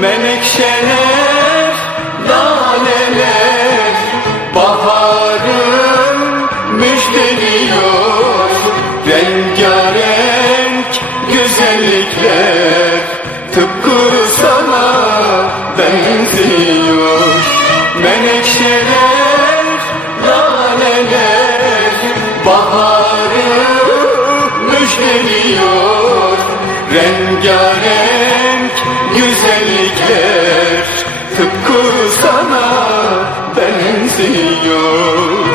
menekşeler, laleler Baharın müjdeliyor. Rengarenk güzellikler Tıpkı sana benziyor. Menekşeler, laleler Baharı müjdeliyor. Rengarenk güzellikler Tıpkı sana benziyor